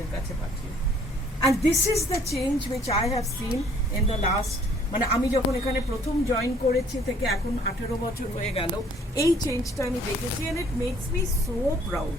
আমাদের কাছে পাঠিয়ে। And this is the change which I have seen in the last, মানে আমি যখন এখানে প্রথম জয়েন করেছি থেকে এখন 18 বছর হয়ে গেল, এই চেঞ্জটা আমি দেখেছি। and it makes me so proud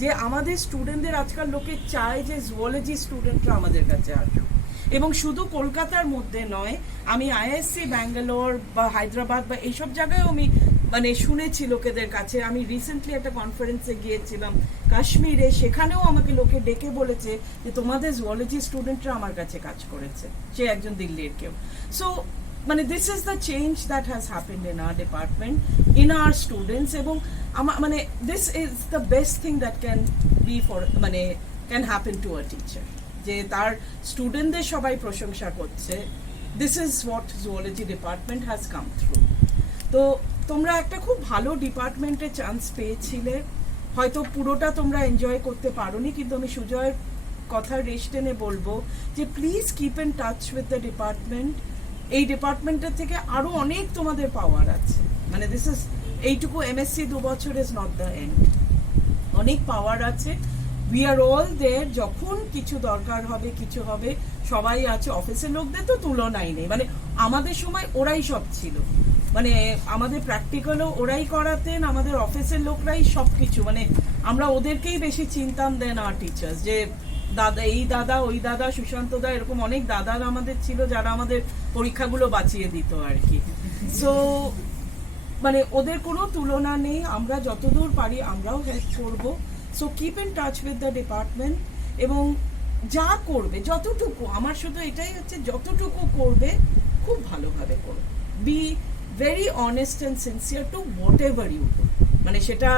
যে আমাদের স্টুডেন্টদের আজকাল লোকে চায় যে জুওলজি স্টুডেন্টরা আমাদের কাছে আসুক। এবং শুধু কলকাতার মধ্যে নয়, আমি আইএসসি ব্যাঙ্গালোর বা হায়দ্রাবাদ বা এইসব জায়গায়ও আমি মানে শুনেছি লোকেদের কাছে। আমি রিসেন্টলি একটা কনফারেন্সে গিয়েছিলাম কাশ্মীরে, সেখানেও আমাকে লোকে ডেকে বলেছে যে তোমাদের জুওলজি স্টুডেন্টরা আমার কাছে কাজ করেছে, সে একজন দিল্লির কেউ। সো মানে this is the change that has happened in our department, in our students. এবং মানে this is the best thing that can be for মানে can happen to a teacher, যে তার স্টুডেন্টদের সবাই প্রশংসা করছে। This is what zoology department has come through. তো তোমরা একটা খুব ভালো ডিপার্টমেন্টে চান্স পেয়েছিলে, হয়তো পুরোটা তোমরা এনজয় করতে পারোনি, কিন্তু আমি সুজয়ের কথা রেশ টেনে বলবো যে please keep in touch with the department. এই ডিপার্টমেন্টের থেকে আরো অনেক তোমাদের পাওয়ার আছে। মানে দিস ইজ এইটুকু এমএসসি 2 বছর ইজ নট দ্য এন্ড, অনেক পাওয়ার আছে। উই আর অল দেয়ার, যখন কিছু দরকার হবে কিছু হবে সবাই আছে। অফিসের লোকদের তো তুলনাই নেই, মানে আমাদের সময় ওরাই সব ছিল, মানে আমাদের প্র্যাকটিক্যালও ওরাই করাতেন, আমাদের অফিসের লোকরাই সব কিছু, মানে আমরা ওদেরকেই বেশি চিনতাম দেন আর টিচার্স। যে দাদা এই দাদা ওই দাদা সুশান্ত দা, এরকম অনেক দাদারা আমাদের ছিল যারা আমাদের পরীক্ষাগুলো বাঁচিয়ে দিত আর কি। সো মানে ওদের কোনো তুলনা নেই, আমরা যতদূর পারি আমরাও হেল্প করবো। So keep in touch with the department, এবং যা করবে যতটুকু, আমার শুধু এটাই হচ্ছে যতটুকু করবে খুব ভালোভাবে করবে। Be very honest and sincere to whatever you do. মানে সেটা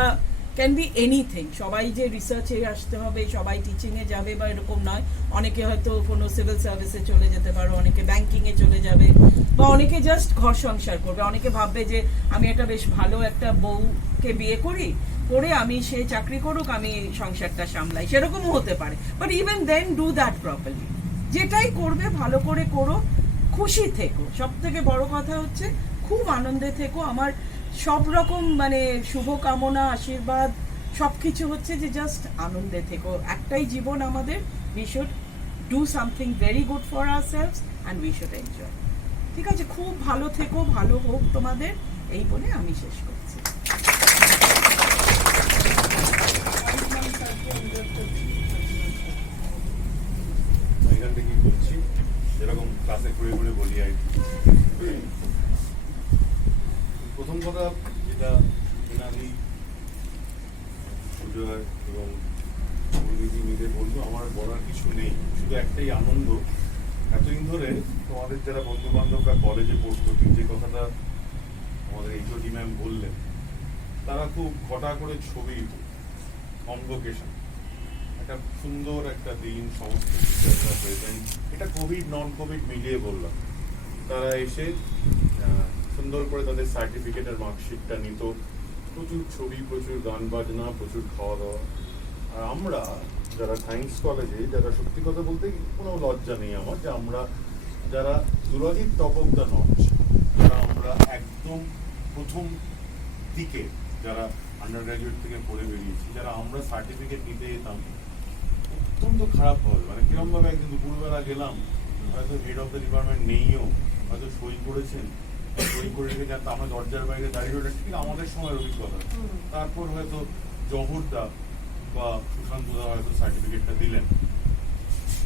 ক্যান বি এনিথিং। সবাই যে রিসার্চে আসতে হবে, সবাই টিচিংয়ে যাবে বা এরকম নয়। অনেকে হয়তো কোনো সিভিল সার্ভিসে চলে যেতে পারো, অনেকে ব্যাংকিংয়ে চলে যাবে, বা অনেকে জাস্ট ঘর সংসার করবে। অনেকে ভাববে যে আমি একটা বেশ ভালো একটা বউকে বিয়ে করি, করে আমি সে চাকরি করুক, আমি সংসারটা সামলাই, সেরকমও হতে পারে। But even then do that properly. যেটাই করবে ভালো করে করো, খুশি থেকো। সব থেকে বড় কথা হচ্ছে খুব আনন্দে থেকো। আমার সব রকম মানে শুভকামনা, আশীর্বাদ সবকিছু হচ্ছে যে জাস্ট আনন্দে থেকো। একটাই জীবন আমাদের, we should do something very good for ourselves and we should enjoy. ঠিক আছে, খুব ভালো থেকো, ভালো হোক তোমাদের, এই বলে আমি শেষ করছি। এখান থেকে বলছি যেরকম ক্লাসে ঘুরে ঘুরে বলি আর কি। প্রথম কথা যেটা আমি সুজয় এবং মৌলিকি মিলে বলবো, আমার বলার কিছু নেই, শুধু একটাই আনন্দ। এতদিন ধরে তোমাদের যারা বন্ধু বান্ধবরা কলেজে পড়তো, ঠিক যে কথাটা আমাদের এইচওডি ম্যাম বললেন, তারা খুব ঘটা করে ছবি কনভোকেশন, একটা সুন্দর একটা দিন, সমস্ত টিচাররা প্রেজেন্ট, এটা কোভিড নন কোভিড মিলিয়ে বললাম। তারা এসে সুন্দর করে তাদের সার্টিফিকেট আর মার্কশিটটা নিত, প্রচুর ছবি, প্রচুর গান বাজনা, প্রচুর খাওয়া দাওয়া। আর আমরা যারা সায়েন্স কলেজে, যারা সত্যি কথা বলতে কোনো লজ্জা নেই আমার, যে আমরা যারা জুলজির টপ অফ দ্য নচ, যারা আমরা একদম প্রথম দিকে যারা আন্ডার গ্রাজুয়েট থেকে পড়ে বেরিয়েছি, যারা আমরা সার্টিফিকেট নিতে যেতাম অত্যন্ত খারাপ হবে। মানে কিরম ভাবে একদিন দুপুরবেলা গেলাম, হয়তো হেড অফ দ্য ডিপার্টমেন্ট নেইও, হয়তো সই করেছেন, সই করে রেখে যাতে আমরা দরজার বাইরে দাঁড়িয়ে রইলাম, ঠিক আমাদের সময়ের অভিজ্ঞতা। তারপর হয়তো জহরদা বা সুশান্তদা হয়তো সার্টিফিকেটটা দিলেন,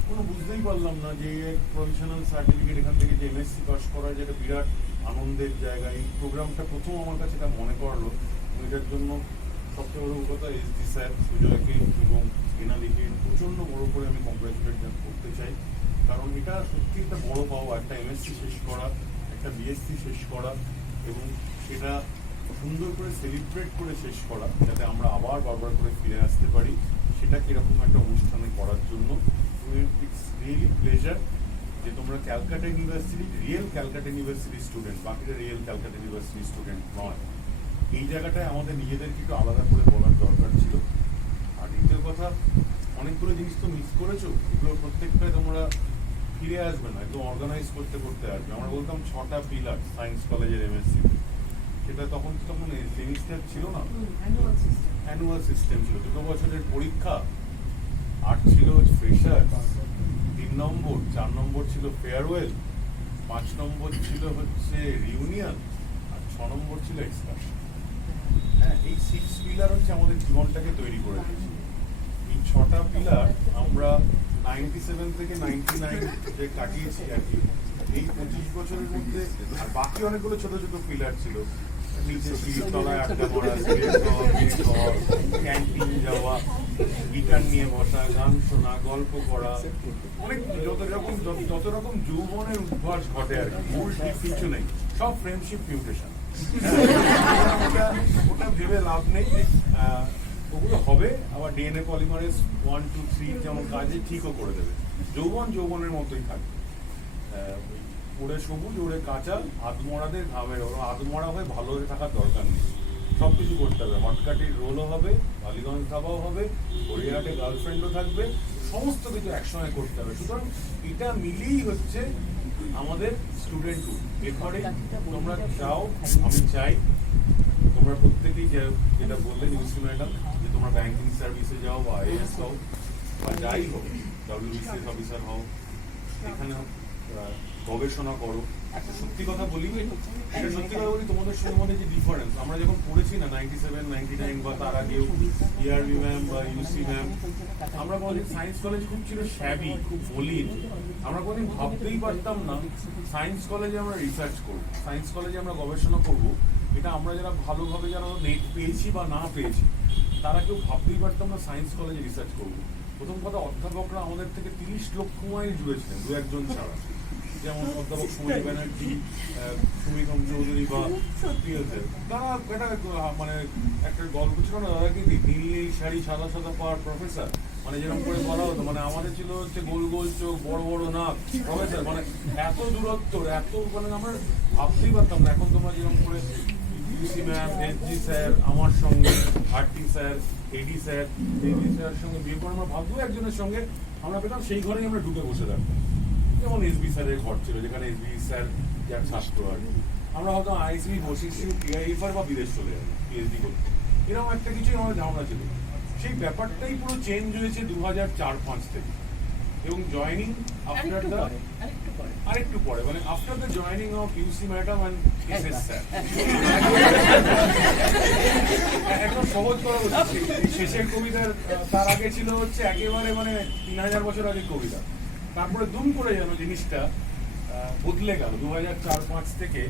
কোনো বুঝতেই পারলাম না যে প্রফেশনাল সার্টিফিকেট এখান থেকে যে এমএসসি পাস করা, যেটা বিরাট আনন্দের জায়গা। এই প্রোগ্রামটা প্রথম আমার কাছে এটা মনে করলো, এটার জন্য সবচেয়ে বড় কথা এসডি স্যার, সুজয়কে এবং এনাদিকে প্রচণ্ড বড় করে আমি কংগ্রেচুলেট করতে চাই। কারণ এটা সত্যি একটা বড় পাওয়া, একটা এমএসসি শেষ করা, একটা বিএসসি শেষ করা, এবং সেটা সুন্দর করে সেলিব্রেট করে শেষ করা, যাতে আমরা আবার বারবার করে ফিরে আসতে পারি, সেটা কিরকম একটা অনুষ্ঠানে করার জন্য ইটস রিয়েলি প্লেজার যে তোমরা Calcutta university, real Calcutta university student, বাকিটা রিয়েল ক্যালকাটা ইউনিভার্সিটি স্টুডেন্ট নয়। এই জায়গাটায় আমাদের নিজেদেরকে একটু আলাদা করে বলার দরকার ছিল। আর দ্বিতীয় কথা, অনেকগুলো জিনিস তো মিস করেছো, এগুলো প্রত্যেকটাই তোমরা ফিরে আসবে না, একদম অর্গানাইজ করতে করতে আসবে। আমরা বলতাম 6টা পিলার সায়েন্স কলেজের এমএসসি, সেটা তখন সেমিস্টার ছিল না, অ্যানুয়াল সিস্টেম ছিল। 2 বছরের পরীক্ষা, আর ছিল ফ্রেশ নম্বর, 4 নম্বর ছিল ফেয়ারওয়েল, 5 নম্বর ছিল হচ্ছে রিউনিয়ন, আর 6 নম্বর ছিল এক্সকারশন। হ্যাঁ, এই 6 পিলার হচ্ছে আমাদের জীবনটাকে তৈরি করে দিয়েছে। এই 6টা পিলার আমরা 97 থেকে 99 যে কাটিয়েছি আর কি, এই 25 বছরের মধ্যে। আর বাকি অনেকগুলো ছোট ছোট পিলার ছিল, নিচে সিঁড়িতলায় আড্ডা মারা, ক্যান্টিন যাওয়া, গিটার নিয়ে বসা, গান শোনা, গল্প করা, অনেক যত রকম যৌবনের উদ্ভাস ঘটে আর কি, মূল কিছু নেই, সব ফ্রেন্ডশিপ মিউটেশন। ওটা ভেবে লাভ নেই, ওগুলো হবে। আবার ডিএনএ পলিমারেজ 1, 2, 3 যেমন কাজে ঠিকও করে দেবে। যৌবনের মতোই থাকবে, ওরে সবুজ, ওরে কাঁচা, আধমরাদের ঘামের, ওরা আধমরা হয়ে ভালো হয়ে থাকার দরকার নেই, সব কিছু করতে হবে। হটকাটির রোলও হবে, বালিগঞ্জ খাওয়াও হবে, হরিয়াহাটে গার্লফ্রেন্ডও থাকবে, সমস্ত কিছু একসঙ্গে করতে হবে। সুতরাং এটা মিলিয়েই হচ্ছে আমাদের স্টুডেন্ট ট্যুর। এরপরে তোমরা চাও, আমি চাই তোমরা প্রত্যেকেই যেটা বললেন ইউসি ম্যাডাম, যে তোমরা ব্যাংকিং সার্ভিসে যাও বা আইএএস হও বা যাই হোক, ডব্লিউবিসিএস অফিসার হও, এখানে গবেষণা করো। একটা সত্যি কথা বলি, এটা সত্যি কথা বলি, তোমাদের সঙ্গে মধ্যে যে ডিফারেন্স, আমরা যখন পড়েছি না 97, 99 বা তার আগেও ইআরবি ম্যাম বা ইউসি ম্যাম, আমরা কোনোদিন সায়েন্স কলেজ খুব ছিল শ্যাবি, খুব মলিন। আমরা কোনোদিন ভাবতেই পারতাম না সায়েন্স কলেজে আমরা রিসার্চ করবো, সায়েন্স কলেজে আমরা গবেষণা করবো। এটা আমরা যারা ভালোভাবে যারা নেট পেয়েছি বা না পেয়েছি, তারা কেউ ভাবতেই পারতাম না সায়েন্স কলেজে রিসার্চ করবো। প্রথম কথা, অধ্যাপকরা আমাদের থেকে 30 লক্ষ মাইল জুড়েছিলেন, 2-1 ছাড়া, যেমন অধ্যাপক সুমিত ব্যানার্জি, সুমিতম চৌধুরী বা পিএলদের। তারা এটা মানে একটা গল্প ছিল না, দাদা কি নীল নীল শাড়ি, সাদা সাদা পাওয়ার প্রফেসর, মানে যেরকম করে বলা হতো, মানে আমাদের ছিল হচ্ছে গোল গোল চোখ, বড় বড় নাক, প্রফেসর, মানে এত দূরত্ব, এত মানে আমরা ভাবতেই পারতাম না। এখন তোমরা যেরকম করে ইউসি ম্যাম, এসজি স্যার, আমার সঙ্গে আরটি স্যার, এডি স্যার, এডি স্যারের সঙ্গে বিয়ে করে আমরা ভাববো একজনের সঙ্গে আমরা পেতাম, সেই ঘরেই আমরা ঢুকে বসে থাকতাম। যেমন এসবি স্যারের ঘর ছিল, যেখানে এসবি স্যার যার ছাত্র আর কি, আমরা হয়তো আইসবি বসেছি পিআইএফআর বা বিদেশ চলে যাবো পিএইচডি করতে, এরকম একটা কিছুই আমাদের ধারণা ছিল। সেই ব্যাপারটাই পুরো চেঞ্জ হয়েছে 2004-05 থেকে, এবং জয়নিং আফটার দ্য আরেকটু পরে, মানে after the joining of UC madam and SS sir. একদম সহজ করা হচ্ছে, শেষের কবিতার তার আগে ছিল হচ্ছে একেবারে মানে 3000 বছর আগে কবিতা, তারপরে দুম করে যেন জিনিসটা বদলে গেল। 2004-05 থেকে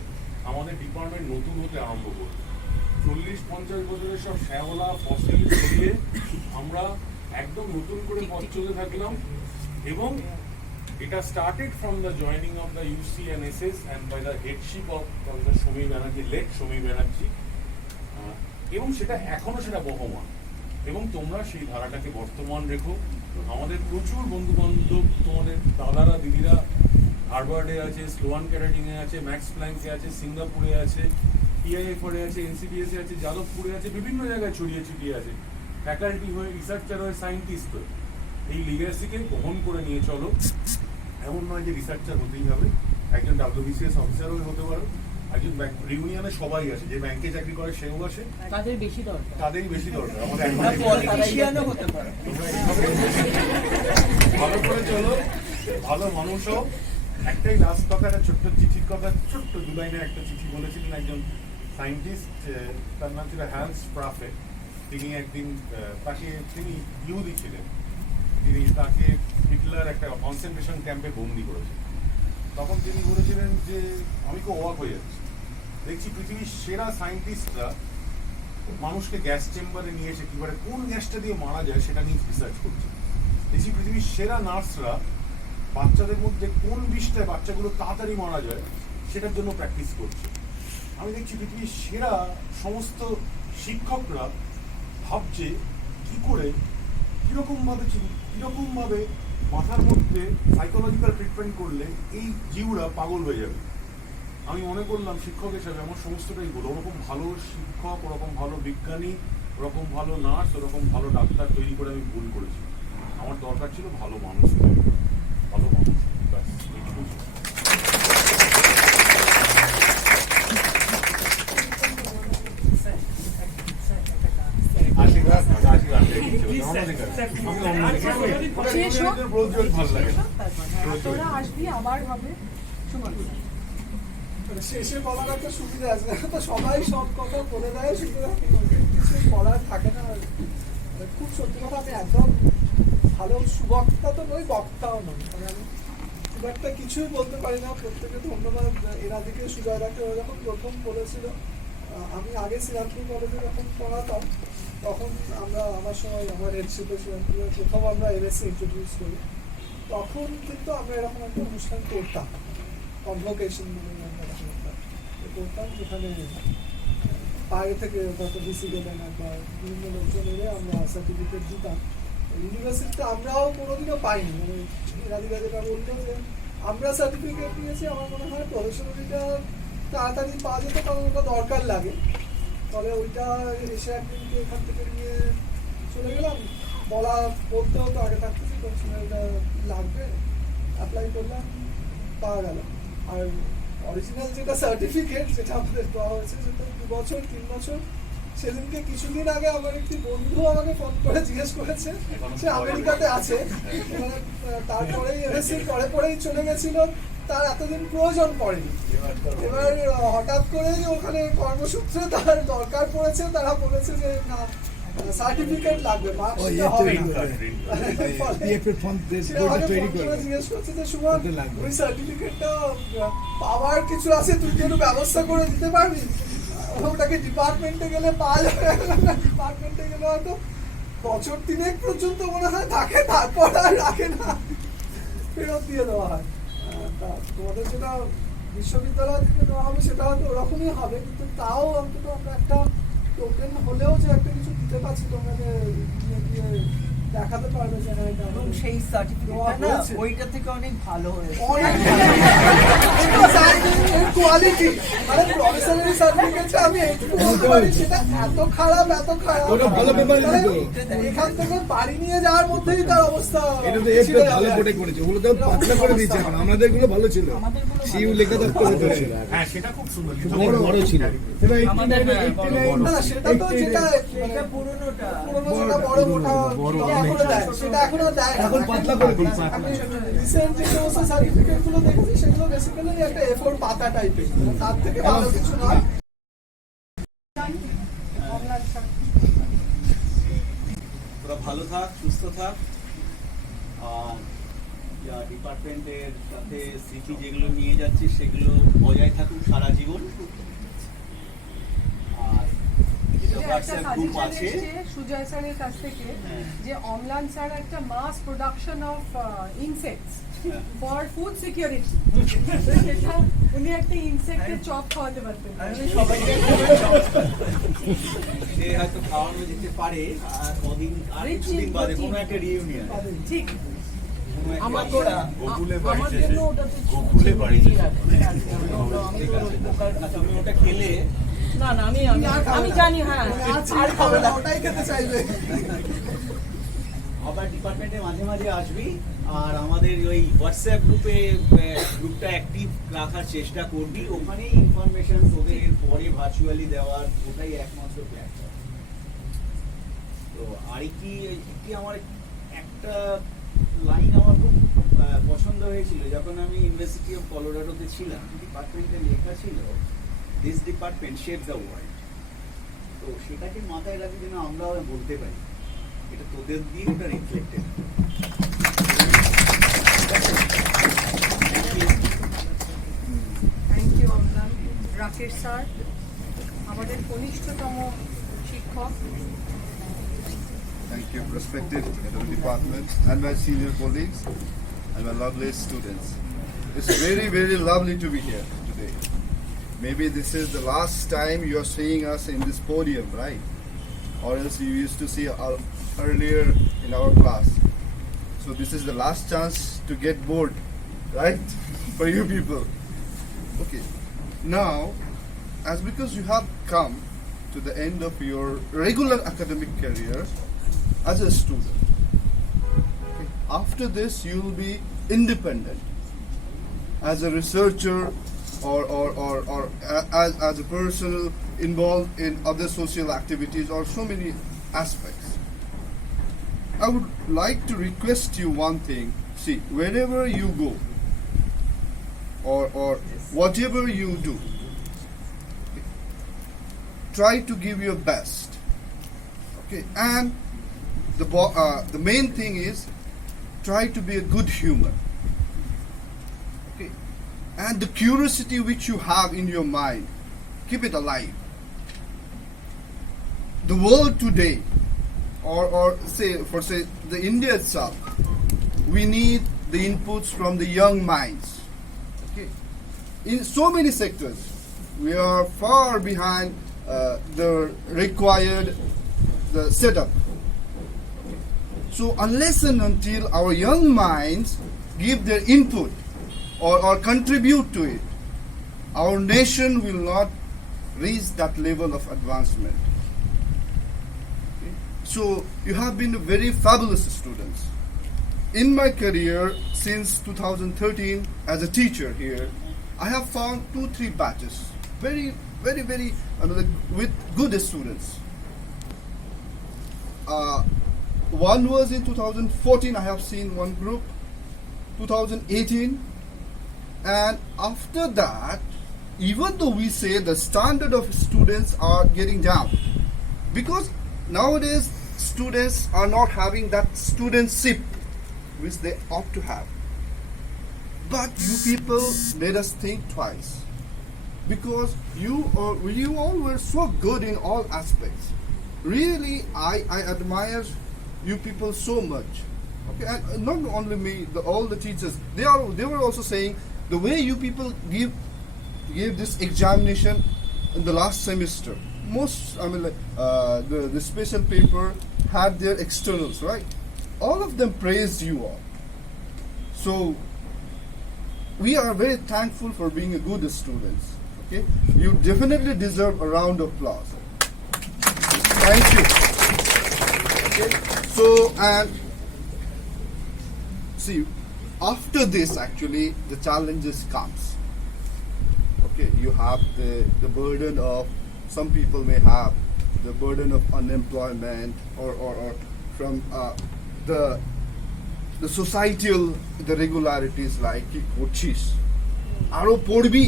আমাদের ডিপার্টমেন্ট নতুন হতে আরম্ভ করল। 40-50 বছরের সব শ্যাওলা ফসিল সরিয়ে আমরা একদম নতুন করে পথ চলতে থাকলাম, এবং এটা started from the joining of the UC and SS and by the headship of the Samir Banerjee, late Samir Banerjee, এবং সেটা এখনো সেটা বহমান, এবং তোমরা সেই ধারাটাকে বর্তমান রেখো। আমাদের প্রচুর বন্ধু বান্ধব, তোমাদের দাদারা দিদিরা হার্ভার্ডে আছে, স্লোয়ান ক্যারাটিংয়ে আছে, ম্যাক্স প্ল্যাঙ্কে আছে, সিঙ্গাপুরে আছে, টিআইএফআরে আছে, এনসিডিএসে আছে, যাদবপুরে আছে, বিভিন্ন জায়গায় ছড়িয়ে ছিটিয়ে আছে, ফ্যাকাল্টি হয়ে, রিসার্চার হয়ে, সায়েন্টিস্ট হয়ে। এই লিগাসিকে বহন করে নিয়ে চলো। এমন নয় যে রিসার্চার হতেই হবে, একজন ডাব্লিউবিসিএস অফিসারও হতে পারো, একজন রিউনিয়নে সবাই আছে, যে ব্যাংকে চাকরি করে সেও আসে, তাদেরই বেশি দরকার। আমাদের ভালো করে চলো, ভালো মানুষ হোক। একটাই লাস্ট কথা, একটা ছোট্ট চিঠির কথা, ছোট্ট 2 লাইনের একটা চিঠি বলেছিলেন একজন সায়েন্টিস্ট, তার নাম ছিল হ্যান্স প্রাফে। তিনি একদিন তিনি ইহুদি ছিলেন, তাকে হিটলার একটা কনসেন্ট্রেশন ক্যাম্পে বন্দি করেছেন। তখন তিনি বলেছিলেন যে আমি খুব অবাক হয়ে যাচ্ছি, দেখছি পৃথিবীর সেরা সায়েন্টিস্টরা মানুষকে গ্যাস চেম্বারে নিয়ে এসে কিভাবে কোন গ্যাসটা দিয়ে মারা যায় সেটা নিয়ে রিসার্চ করছে। দেখছি পৃথিবীর সেরা নার্সরা বাচ্চাদের মধ্যে কোন বিষটায় বাচ্চাগুলো তাড়াতাড়ি মারা যায় সেটার জন্য প্র্যাকটিস করছে। আমি দেখছি পৃথিবীর সেরা সমস্ত শিক্ষকরা ভাবছে কি করে কিরকমভাবে মাথার মধ্যে সাইকোলজিক্যাল ট্রিটমেন্ট করলে এই জীবরা পাগল হয়ে যাবে। আমি মনে করলাম শিক্ষক হিসাবে আমার সমস্তটাই বলো, ওরকম ভালো শিক্ষক, ওরকম ভালো বিজ্ঞানী, ওরকম ভালো নার্স, ওরকম ভালো ডাক্তার তৈরি করে আমি ভুল করেছি। আমার দরকার ছিল ভালো মানুষ, ভালো মানুষ। আশীর্বাদ আমাদের কাছে শেষ হোক। রোজ ভালো লাগে না। তোরা আসবি আবার হবে সুমন। শেষে বলার একটা সুবিধা আছে, তো সবাই সব কথা বলে দেয়, সুতরাং কিছু বলার থাকে না। খুব সত্যি কথা, আমি একদম ভালো সুবক্তা তো নই, বক্তাও নই, মানে আমি খুব একটা কিছুই বলতে পারি না। প্রত্যেকে ধন্যবাদ। এরা দিকে সুজয় রাখতে যখন প্রথম বলেছিল, আমি আগে শ্রীরামপুর কলেজে যখন পড়াতাম, তখন আমরা আমার সময় আমার হেডশিপে শ্রীরামপুরে প্রথম আমরা এমএসসি ইন্ট্রোডিউস করি। তখন কিন্তু আমরা এরকম একটা অনুষ্ঠান করতাম, কনভোকেশন করতাম, যেখানে বাইরে থেকে হয়তো ডিসি গেলেন বা বিভিন্ন লোকজন এলে আমরা সার্টিফিকেট দিতাম। ইউনিভার্সিটিতে আমরাও কোনোদিনও পাইনি, মানে রাধিকা যেটা বললো যে আমরা সার্টিফিকেট নিয়েছি, আমার মনে হয় প্রফেশনালিটা তাড়াতাড়ি পাওয়া যেত, কারণ ওটা দরকার লাগে। তাহলে ওইটা এসে একদিনকে এখান থেকে নিয়ে চলে গেলাম, বলতে হতো আগে থাকতে যে প্রফেশনালটা লাগবে, অ্যাপ্লাই করলাম, পাওয়া গেল। আর অরিজিনাল যেটা সার্টিফিকেট যেটা আমাদের দেওয়া হয়েছে সেটা 2 বছর 3 বছর। সেদিনকে কিছুদিন আগে আমার একটি বন্ধু আমাকে ফোন করে জিজ্ঞেস করেছে, সে আমেরিকাতে আছে, তারপরেই এমএসসির পরেই চলে গেছিল, তার এতদিন প্রয়োজন পড়েনি। এবার হঠাৎ করে ওখানে কর্মসূত্রে তার দরকার পড়েছে, তারা বলেছে যে না, সার্টিফিকেট লাগবে, মার্কশিটে হবে না। জিজ্ঞেস করছে যে সুমন, ওই সার্টিফিকেটটা পাওয়ার কিছু আছে, তুই কি একটু ব্যবস্থা করে দিতে পারবি? ওটাকে ডিপার্টমেন্টে গেলে পাওয়া যাবে না, ডিপার্টমেন্টে গেলে হয়তো বছর 3 পর্যন্ত মনে হয় থাকে, তারপর আর রাখে না, ফেরত দিয়ে দেওয়া হয়। তোমাদের যেটা বিশ্ববিদ্যালয় থেকে দেওয়া হবে সেটা হয়তো ওরকমই হবে, কিন্তু তাও অন্তত আমরা একটা টোকেন হলেও যে একটা কিছু দিতে পারছি, তোমরা যে দেখাতে পারবে যে হ্যাঁ এটা। এবং সেই সার্টিফিকেটটা না ওইটা থেকে অনেক ভালো হয়েছে, অনেক কোয়ালিটি, মানে প্রফেশনাল সার্টিফিকেটটা আমি এইটুকু বলতে পারি, সেটা এত খারাপ এখান থেকে বাড়ি নিয়ে যাওয়ার মধ্যেই তার অবস্থা। এটা তো একটু ভালো করে করেছে, ওগুলো তো পাতলা করে দিয়েছে, এখন আমাদের গুলো ভালো ছিল, সিইউ লেখা থাকতে হতো। হ্যাঁ, সেটা খুব সুন্দর, বড় বড় ছিল সেটা 89 না, সেটা তো যেটা পুরোনোটা যেটা বড় মোটা এখনো দেয়, সেটা এখনো দেয়, এখন পাতলা করে দিয়েছে। আমি রিসেন্ট যে সমস্ত সার্টিফিকেট গুলো দেখেছি সেগুলো বেসিক্যালি একটা A4 পাতা টাইপের, তার থেকে ভালো কিছু নয়। তোরা ভালো থাক, সুস্থ থাক, আর ডিপার্টমেন্টের সাথে স্মৃতি যেগুলো নিয়ে যাচ্ছিস সেগুলো বজায় থাকুক সারা জীবন। আর যেটা হোয়াটসঅ্যাপ গ্রুপ আছে সুজয় স্যারের কাছ থেকে, যে অম্লান স্যার একটা mass production of insects for food security, সেটা উনি একটা ইনসেক্টের চপ খাওয়াতে পারতেন। সবাইকে সে হয়তো খাওয়ানো যেতে পারে, আর কদিন আর কিছুদিন বাদে কোনো একটা রিইউনিয়ন। ঠিক, আমার গোকুলে আমার জন্য ওটা তো গোকুলে বাড়ি তুমি ওটা খেলে না না, আমি জানি, হ্যাঁ আর খাবো না। ওটাই খেতে চাইবে। আবার ডিপার্টমেন্টে মাঝে মাঝে আসবি, আর আমাদের ওই হোয়াটসঅ্যাপ গ্রুপটা অ্যাক্টিভ রাখার চেষ্টা করবি, ওখানেই ইনফরমেশন তোদের পরে ভার্চুয়ালি দেওয়ার, ওটাই একমাত্র প্ল্যাটফর্ম। তো আর কি আমার একটা লাইন আমার খুব পছন্দ হয়েছিল, যখন আমি ইউনিভার্সিটি অফ কলোরাডোতে ছিলাম, ডিপার্টমেন্টে লেখা ছিল this department shape the world. তো সেটাকে মাথায় রাখি যেন আমরাও বলতে পারি, এটা তোদের দিয়ে ওটা reflected. Thank you Amlan. Rakesh sir আমাদের কনিষ্ঠতম শিক্ষক। Thank you, respected head of the department and my senior colleagues and my lovely students. It's very, very lovely to be here today. Maybe this is the last time you are seeing us in this podium, right? Or else you used to see earlier in our class. So this is the last chance to get bored, right? For you people. Okay. Now, as because you have come to the end of your regular academic career as a student, okay, after this you will be independent as a researcher or as a person involved in other social activities or so many aspects. I would like to request you one thing. See, wherever you go, or whatever you do, try to give your best. Okay, and the main thing is try to be a good human. Okay, and the curiosity which you have in your mind, keep it alive. The world today, or say the India itself, we need the inputs from the young minds. Okay, in so many sectors, we are far behind the required the setup. So unless and until our young minds give their input or contribute to it, our nation will not reach that level of advancement. Okay? So you have been very fabulous students. In my career since 2013 as a teacher here, I have found 2-3 batches, very with good students. One was in 2014, I have seen one group, 2018, and after that, even though we say the standard of students are getting down, because nowadays students are not having that studentship which they ought to have. But you people let us think twice, because you all were so good in all aspects. Really, I admire you people so much. Okay, and not only me, all the teachers. They were also saying the way you people gave this examination in the last semester. The special paper had their externals, right? All of them praised you all. So we are very thankful for being a good students. Okay, you definitely deserve a round of applause. Thank you. Okay, so and see, after this actually the challenges comes. Okay, you have the burden of, some people may have the burden of unemployment or from the societal the regularities like কি করছিস আরো পড়বি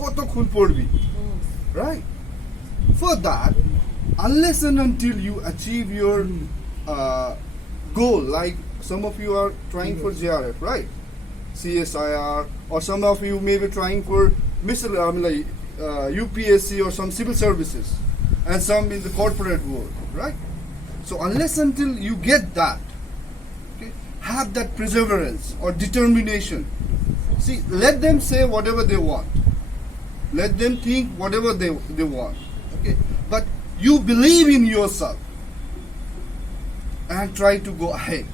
কতক্ষণ পড়বি, right? For that, unless and until you achieve your goal, like some of you are trying for JRF, right? CSIR, or some of you may be trying for UPSC or some civil services, and some in the corporate world, right? So unless until you get that, okay, have that perseverance or determination. See, let them say whatever they want. Let them think whatever they want. Okay, but you believe in yourself and try to go ahead.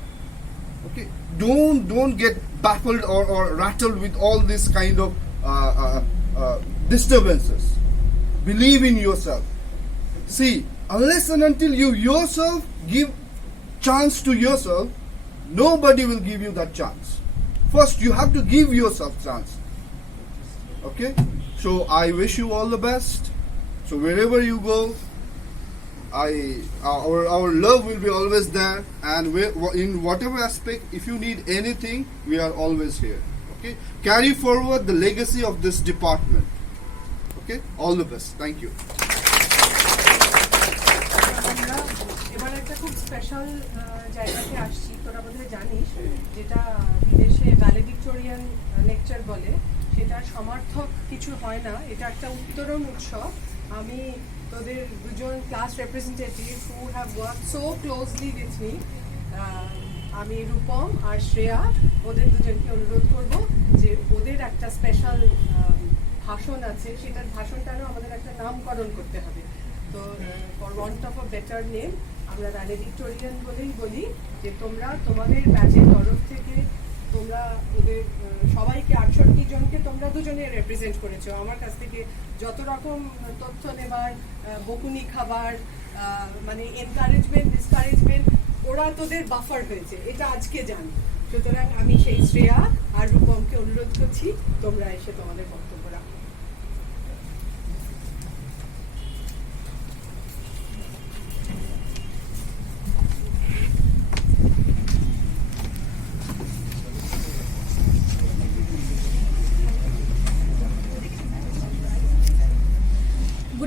Okay, don't get baffled or rattled with all this kind of disturbances. Believe in yourself. See, unless and until you yourself give chance to yourself, nobody will give you that chance. First, you have to give yourself chance. Okay, so I wish you all the best. So wherever you go, our love will be always there, and in whatever aspect, if you need anything, we are always here. Okay, carry forward the legacy of this department. Okay, all the best. Thank you. আমরা এবার একটা খুব special জায়গাতে আসছি, তোরা বোধহয় জানিস, যেটা বিদেশে ভ্যালেডিক্টোরিয়ান লেকচার বলে, সেটা সমার্থক কিছু হয় না, এটা একটা উত্তরণ উৎসব। আমি তোদের দুজন class representative who have work so closely with me, আমি রূপম আর শ্রেয়া, ওদের দুজনকে অনুরোধ করব যে ওদের একটা স্পেশাল ভাষণ আছে, সেটার ভাষণটারও আমাদের একটা নামকরণ করতে হবে। তো for want of a better name আমরা ভ্যালেডিক্টোরিয়ান বলেই বলি, যে তোমরা তোমাদের ব্যাচের তরফ থেকে তোমরা ওদের সবাইকে 68 জনকে তোমরা দুজনে রিপ্রেজেন্ট করেছো। আমার কাছ থেকে যত রকম তথ্য নেবার, বকুনি খাবার, মানে এনকারেজমেন্ট ডিসকারেজমেন্ট, ওরা তোদের বাফার হয়েছে, এটা আজকে জানি। সুতরাং আমি সেই শ্রেয়া আর রূপমকে অনুরোধ করছি তোমরা এসে তোমাদের বক্তব্য রাখো।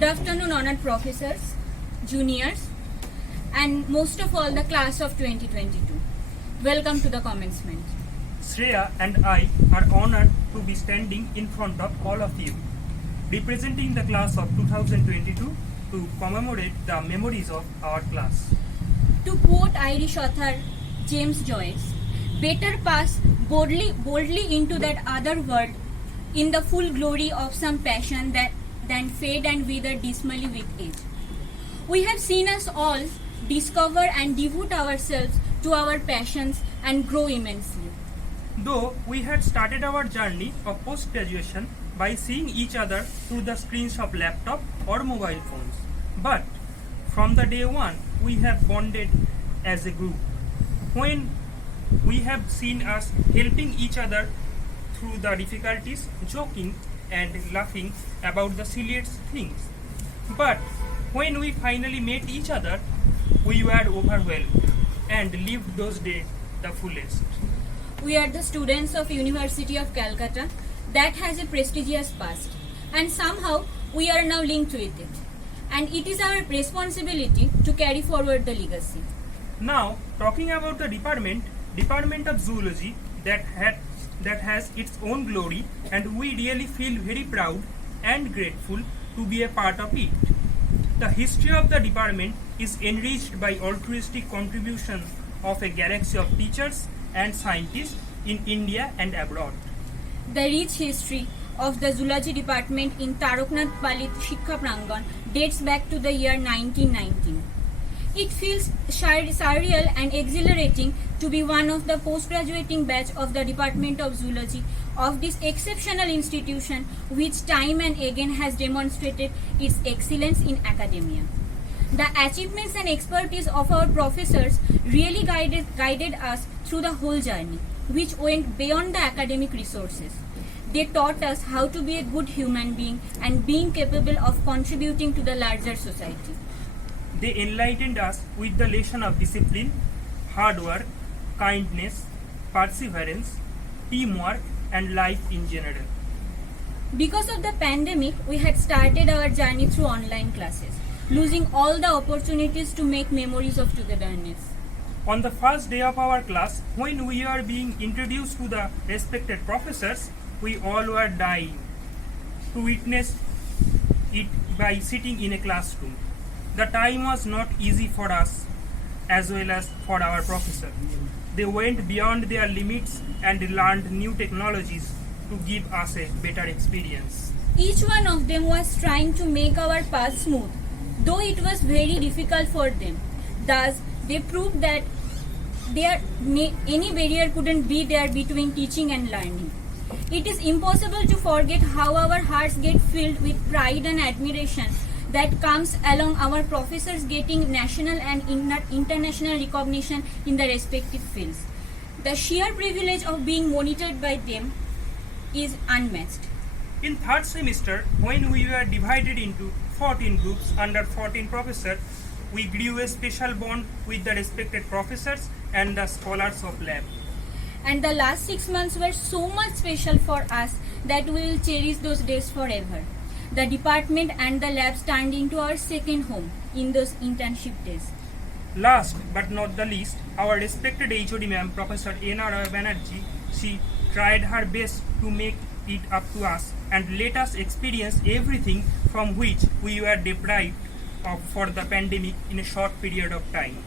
afternoon, honored professors, juniors, and most of all the class of 2022. Welcome to the commencement. Shreya and I are honored to be standing in front of all of you, representing the class of 2022 to commemorate the memories of our class. To quote Irish author James Joyce, better pass boldly into that other world in the full glory of some passion than fade and wither dismally with age. We have seen us all discover and devote ourselves to our passions and grow immensely. Though we had started our journey of post-graduation by seeing each other through the screens of laptop or mobile phones, but from the day one we have bonded as a group. When we have seen us helping each other through the difficulties, joking and laughing about the silliest things. But when we finally met each other, we were overwhelmed and lived those days the fullest. We are the students of University of Calcutta that has a prestigious past, and somehow we are now linked with it. And it is our responsibility to carry forward the legacy. Now, talking about the Department of Zoology that has its own glory, and we really feel very proud and grateful to be a part of it. The history of the department is enriched by altruistic contributions of a galaxy of teachers and scientists in India and abroad. The rich history of the Zoology Department in Taraknath Palit Shikshya Prangan dates back to the year 1919. It feels surreal and exhilarating to be one of the post-graduating batch of the Department of Zoology of this exceptional institution which time and again has demonstrated its excellence in academia. The achievements and expertise of our professors really guided us through the whole journey, which went beyond the academic resources. They taught us how to be a good human being and being capable of contributing to the larger society. They enlightened us with the lesson of discipline, hard work, kindness, perseverance, teamwork, and life in general. Because of the pandemic, we had started our journey through online classes, losing all the opportunities to make memories of togetherness. On the first day of our class, when we were being introduced to the respected professors, we all were dying to witness it by sitting in a classroom. The time was not easy for us as well as for our professor. They went beyond their limits and learned new technologies to give us a better experience. Each one of them was trying to make our path smooth, though it was very difficult for them. Thus, they proved that any barrier couldn't be there between teaching and learning. It is impossible to forget how our hearts get filled with pride and admiration that comes along our professors getting national and international recognition in the respective fields. The sheer privilege of being monitored by them is unmatched. In third semester, when we were divided into 14 groups under 14 professors, we grew a special bond with the respected professors and the scholars of lab. And the last 6 months were so much special for us that we will cherish those days forever. The department and the lab turned into our second home in those internship days. Last but not the least, our respected HOD ma'am, Professor N.R. Banerjee, she tried her best to make it up to us and let us experience everything from which we were deprived of for the pandemic in a short period of time.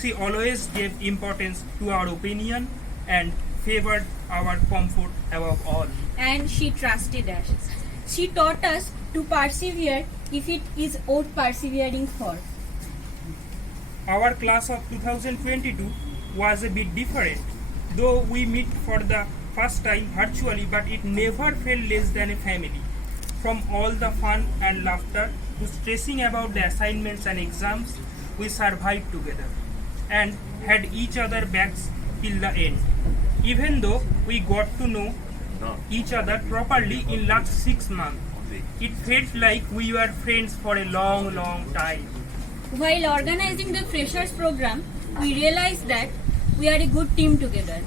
She always gave importance to our opinion and favored our comfort above all. And she trusted us. She taught us to persevere if it is worth persevering for. Our class of 2022 was a bit different, though we meet for the first time virtually, but it never felt less than a family. From all the fun and laughter to stressing about the assignments and exams, we survived together and had each other backs till the end. Even though we got to know each other properly in last 6 months, it felt like we were friends for a long, long time. While organizing the Freshers program, we realized that we are a good team together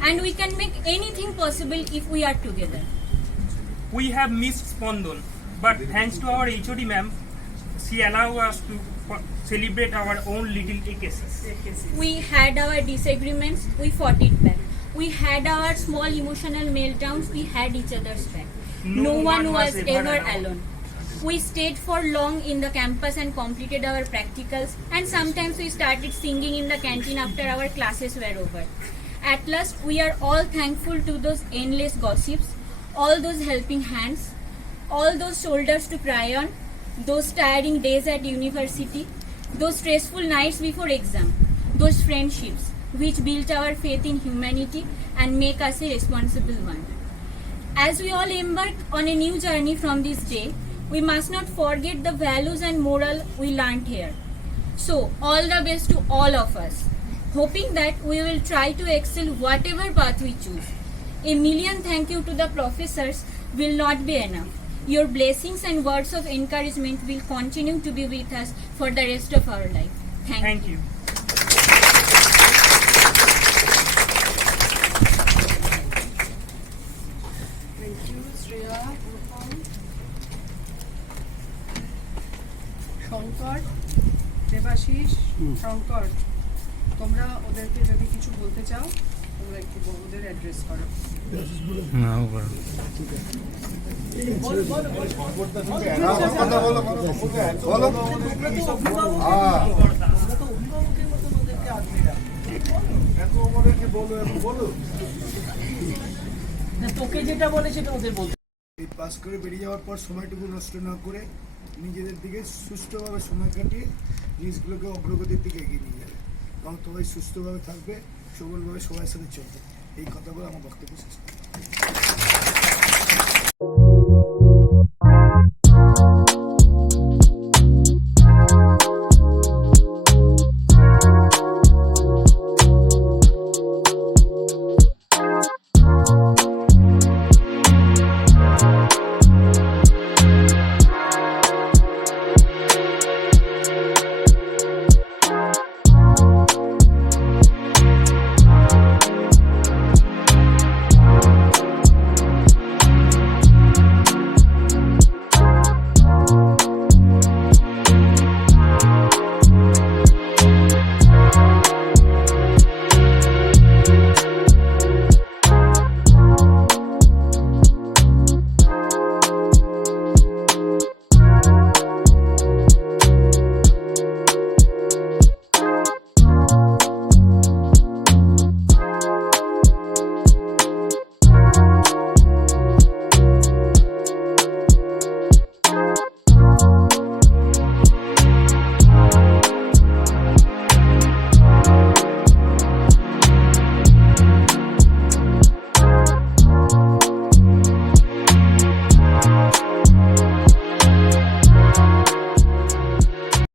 and we can make anything possible if we are together. We have missed Spandan, but thanks to our HOD ma'am, she allowed us to celebrate our own little cases. We had our disagreements, we fought it back. We had our small emotional meltdowns, we had each other's back. No one was ever alone. We stayed for long in the campus and completed our practicals, and sometimes we started singing in the canteen after our classes were over. At last, we are all thankful to those endless gossips, all those helping hands, all those shoulders to cry on, those tiring days at university, those stressful nights before exam, those friendships which built our faith in humanity and make us a responsible one. As we all embark on a new journey from this day, we must not forget the values and moral we learned here. So, all the best to all of us, hoping that we will try to excel whatever path we choose. A million thank you to the professors will not be enough. Your blessings and words of encouragement will continue to be with us for the rest of our life. Thank you. Thank you, Shreya, Urpam, Shankar, Debashis, Shankar, তোমরা ওদেরকে যদি কিছু বলতে চাও তোমরা একটু ওদের address করো। তোকে যেটা বলে সেটা ওদের বলতে। এই পাস করে বেরিয়ে যাওয়ার পর সময়টুকু নষ্ট না করে নিজেদের দিকে সুষ্ঠুভাবে সময় কাটিয়ে জিনিসগুলোকে অগ্রগতির দিকে এগিয়ে নিয়ে যাবে এবং সবাই সুস্থভাবে থাকবে, সবলভাবে সবার সাথে চলবে। এই কথাগুলো আমার বক্তব্য শেষ।